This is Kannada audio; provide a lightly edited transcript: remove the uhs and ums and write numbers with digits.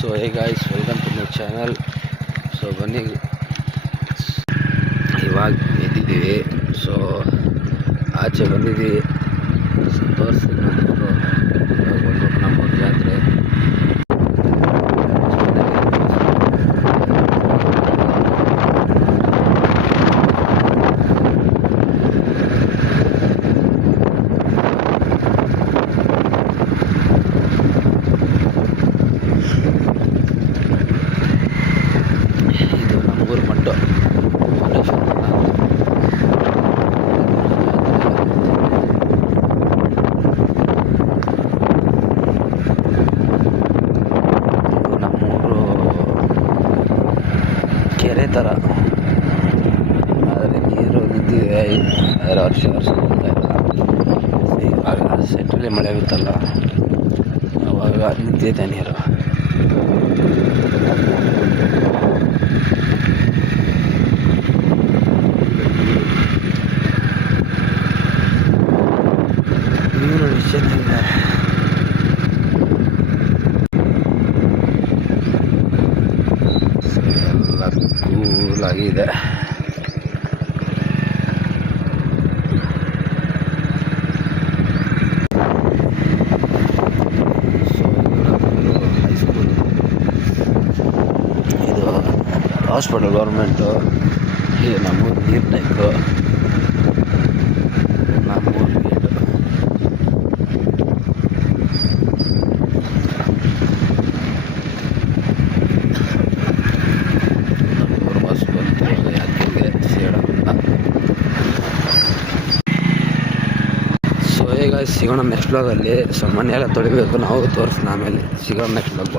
So hey guys, welcome to my channel. So ಬನ್ನಿ, ಇವಾಗ ಎದ್ದಿದ್ದೀವಿ. ಸೊ ಆಚೆ ಬಂದಿದ್ದೀವಿ. ತೋರಿಸಿ ನಮ್ಮೂರು ಜಾತ್ರೆ. ಕೆರೆ ಥರ ಆದರೆ ನೀರು ನಿಂತಿದೆ. ಆದರೆ ವರ್ಷ ಬರ್ತಾ ಇಲ್ಲ. ಇವಾಗ ಸೆಂಟ್ರಲ್ಲಿ ಮಳೆ ಆಗುತ್ತಲ್ಲ, ಆವಾಗ ನಿಂತಿದೆ ನೀರು. ನೀರು ಚೆನ್ನಾಗಿದೆ. ಎಲ್ಲ ಕೂಲಾಗಿದೆ. ಹೈಸ್ಕೂಲ್ ಇದು ಹಾಸ್ಪಿಟಲ್ ಗೌರ್ಮೆಂಟು. ಇದು ನಮ್ಮೂರು ನೀರು ಟ್ಯಾಂಕು, ನಮ್ಮೂರು ಗೇಟು. ನಮ್ಮೂರು ಬಸ್ ಬಂತು ಯಾಕೆ ಸೇಡಲ್ಲ. ಸೊ ಈಗ ಸಿಗೋಣ ನೆಕ್ಸ್ಟ್ ಬ್ಲಾಗಲ್ಲಿ. ಸೊ ಮನೆಯೆಲ್ಲ ತೊಳಿಬೇಕು, ನಾವು ತೋರಿಸ್ತೀನಿ ಆಮೇಲೆ. ಸಿಗೋಣ ನೆಕ್ಸ್ಟ್ ಬ್ಲಾಗ್.